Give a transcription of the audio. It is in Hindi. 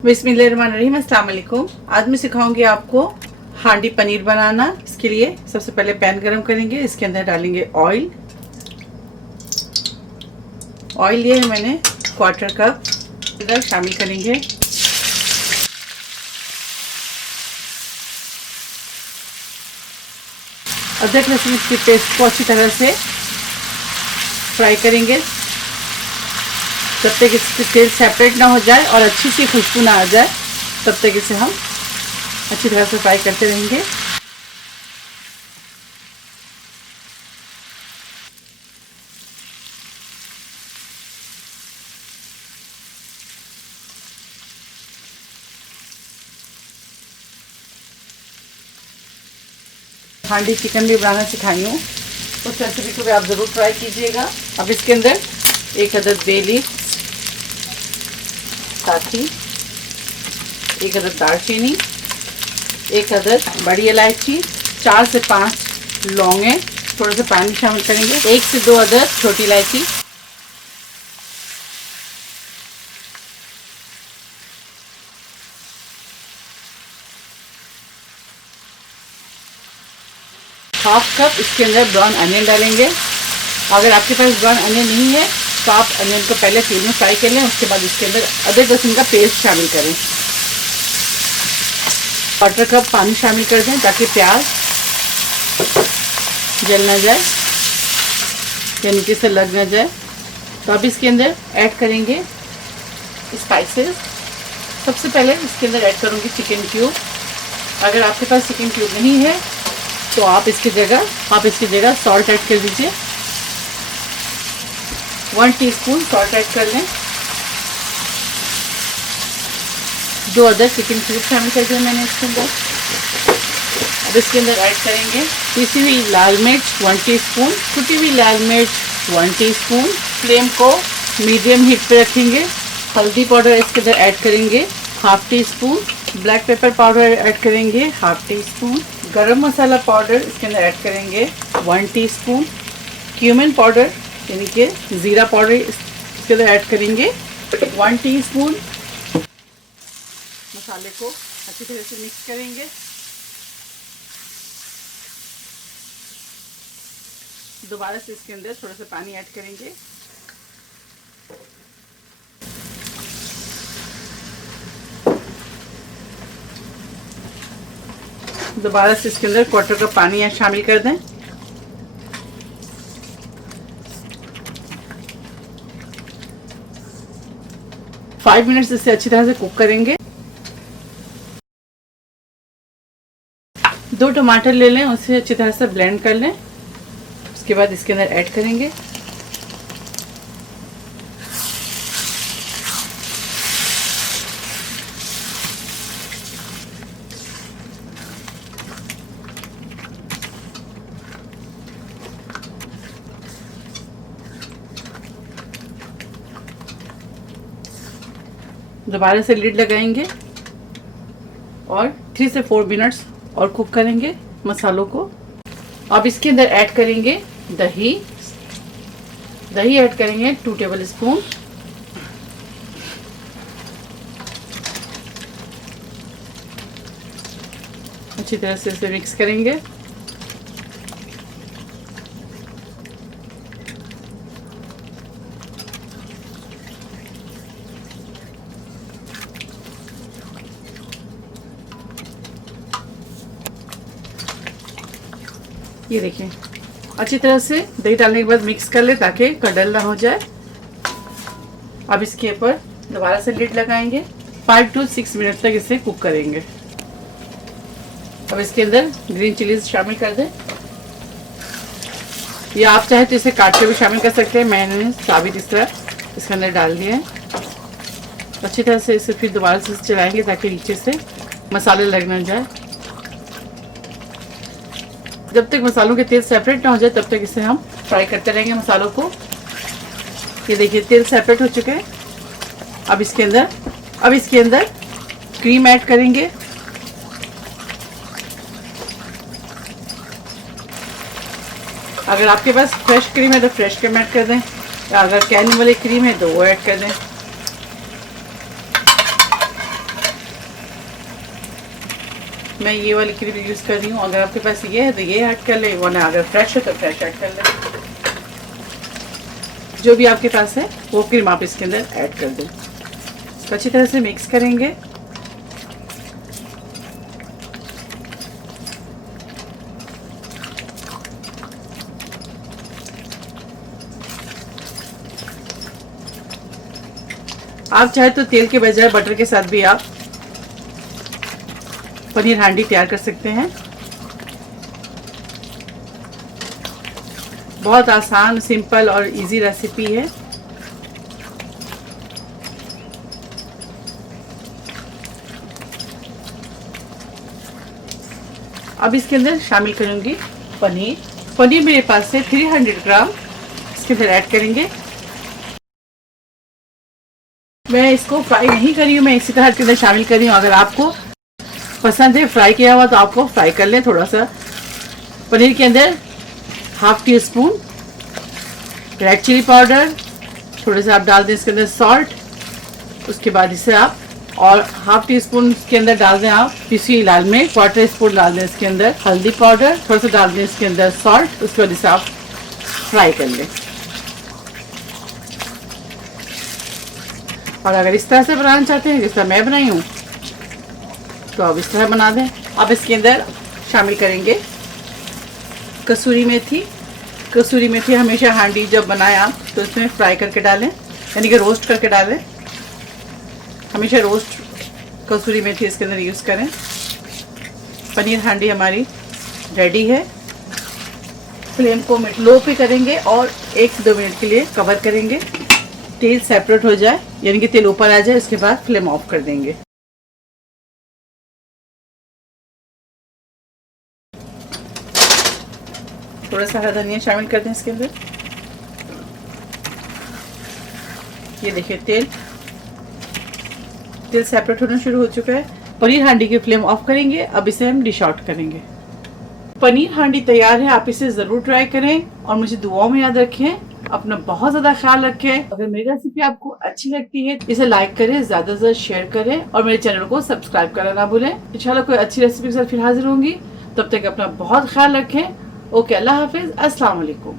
बिस्मिल्लाहिर्रहमानिर्रहीम, अस्सलाम वालेकुम। आज मैं सिखाऊंगी आपको हांडी पनीर बनाना। इसके लिए सबसे पहले पैन गरम करेंगे, इसके अंदर डालेंगे ऑयल। ऑयल लिए मैंने 1/4 कप, इधर शामिल करेंगे। अदरक लहसुन की पेस्ट को अच्छी तरह से फ्राई करेंगे जब तक इसकी तेल सेपरेट ना हो जाए और अच्छी सी खुशबू ना आ जाए, तब तक इसे हम अच्छी तरह से फ्राई करते रहेंगे। हांडी चिकन भी बनाना सिखाई हूँ, उस रेसिपी को भी आप ज़रूर ट्राई कीजिएगा। अब इसके अंदर 1 अदद बे लीफ, साथ ही 1 अदद दालचीनी, 1 अदद बड़ी इलायची, 4 से 5 लौंगे, थोड़ा सा पानी शामिल करेंगे, 1 से 2 अदद छोटी इलायची, हाफ कप इसके अंदर ब्राउन अनियन डालेंगे। अगर आपके पास ब्राउन अनियन नहीं है तो आप अनियन को पहले तेल में फ्राई कर लें, उसके बाद इसके अंदर अदरक लहसुन का पेस्ट शामिल करें। 1/4 कप पानी शामिल कर दें ताकि प्याज जल ना जाए या नीचे से लग ना जाए। तो अब इसके अंदर ऐड करेंगे स्पाइसेस। सबसे पहले इसके अंदर ऐड करूँगी चिकन क्यूब। अगर आपके पास चिकन क्यूब नहीं है तो आप इसकी जगह सॉल्ट ऐड कर दीजिए। 1 टीस्पून सॉल्ट ऐड कर लें। 2 अदद चिकन क्यूब शामिल कर दिया मैंने इसके अंदर। अब इसके अंदर ऐड करेंगे पिसी हुई लाल मिर्च 1 टीस्पून, कुटी हुई लाल मिर्च 1 टीस्पून। फ्लेम को मीडियम हीट पे रखेंगे। हल्दी पाउडर इसके अंदर ऐड करेंगे 1/2 teaspoon. Black pepper powder add करेंगे 1/2 टीस्पून। गरम मसाला पाउडर इसके अंदर ऐड करेंगे 1 टीस्पून। क्यूमिन पाउडर यानी कि ज़ीरा पाउडर इसके अंदर ऐड करेंगे 1 टीस्पून। मसाले को अच्छी तरह से मिक्स करेंगे। दोबारा से इसके अंदर थोड़ा सा पानी ऐड करेंगे। दोबारा से इसके अंदर 1/4 कप पानी शामिल कर दें। फाइव मिनट्स इसे अच्छी तरह से कुक करेंगे। 2 टमाटर ले लें, उसे अच्छी तरह से ब्लेंड कर लें। उसके बाद इसके अंदर ऐड करेंगे दोबारा से लिड लगाएंगे और 3 से 4 मिनट्स और कुक करेंगे मसालों को। अब इसके अंदर ऐड करेंगे दही ऐड करेंगे 2 टेबल स्पून। अच्छी तरह से इसे मिक्स करेंगे। ये देखिए, अच्छी तरह से दही डालने के बाद मिक्स कर ले ताकि कडल ना हो जाए। अब इसके ऊपर दोबारा से लिड लगाएंगे। 5 to 6 मिनट तक इसे कुक करेंगे। अब इसके अंदर ग्रीन चिलीज शामिल कर दें, या आप चाहे तो इसे काट के भी शामिल कर सकते हैं। मैंने साबित इस तरह इसके अंदर डाल दिया है। अच्छी तरह से इसे फिर दोबारा से चलाएंगे ताकि नीचे से मसाले लग ना जाए। जब तक मसालों के तेल सेपरेट ना हो जाए तब तक इसे हम फ्राई करते रहेंगे मसालों को। ये देखिए, तेल सेपरेट हो चुके हैं। अब इसके अंदर क्रीम ऐड करेंगे। अगर आपके पास फ्रेश क्रीम है तो फ्रेश क्रीम ऐड कर दें, या अगर कैन वाली क्रीम है तो वो ऐड कर दें। मैं ये वाली क्रीम यूज़ कर रही हूँ। अगर आपके पास ये है तो ये ऐड कर लें, वरना अगर फ्रेश है तो फ्रेश ऐड कर लें। जो भी आपके पास है वो क्रीम आप इसके अंदर ऐड कर दें। इसको अच्छी तरह से मिक्स करेंगे। आप चाहे तो तेल के बजाय बटर के साथ भी आप पनीर हांडी तैयार कर सकते हैं। बहुत आसान, सिंपल और इजी रेसिपी है। अब इसके अंदर शामिल करूंगी पनीर। पनीर मेरे पास है 300 ग्राम, इसके अंदर ऐड करेंगे। मैं इसको फ्राई नहीं करी हूँ, मैं इसी तरह के अंदर शामिल करी हूँ। अगर आपको पसंद है फ्राई किया हुआ तो आपको फ्राई कर लें थोड़ा सा। पनीर के अंदर ½ teaspoon red chilli powder, थोड़ा सा आप डाल दें इसके अंदर सॉल्ट। उसके बाद इसे आप और ½ टी स्पून के अंदर डाल दें आप पिसी लाल मिर्च, क्वार्टर स्पून डाल दें इसके अंदर हल्दी पाउडर, थोड़ा सा डाल दें इसके अंदर सॉल्ट। उसके बाद इसे आप फ्राई कर लें। और अगर इस तरह से बनाना चाहते हैं जिस तरह मैं बनाई हूँ तो आप इस तरह बना दें। अब इसके अंदर शामिल करेंगे कसूरी मेथी। कसूरी मेथी हमेशा हांडी जब बनाएं आप तो इसमें फ्राई करके डालें, यानी कि रोस्ट करके डालें। हमेशा रोस्ट कसूरी मेथी इसके अंदर यूज़ करें। पनीर हांडी हमारी रेडी है। फ्लेम को लो पे करेंगे और 1 से 2 मिनट के लिए कवर करेंगे। तेल सेपरेट हो जाए, यानी कि तेल ऊपर आ जाए, इसके बाद फ्लेम ऑफ कर देंगे। थोड़ा सा हरा धनिया शामिल कर दें इसके अंदर। ये देखिए तेल सेपरेट होना शुरू हो चुका है। पनीर हांडी की फ्लेम ऑफ करेंगे। अब इसे हम डिश आउट करेंगे। पनीर हांडी तैयार है। आप इसे ज़रूर ट्राई करें और मुझे दुआओं में याद रखें। अपना बहुत ज़्यादा ख्याल रखें। अगर मेरी रेसिपी आपको अच्छी लगती है इसे लाइक करें, ज़्यादा से ज़्यादा शेयर करें और मेरे चैनल को सब्सक्राइब करना ना भूलें। इंशाल्लाह कोई अच्छी रेसिपी के साथ फिर हाजिर होंगी। तब तक अपना बहुत ख्याल रखें। ओके, अल्लाह हाफिज़, अस्सलाम वालेकुम।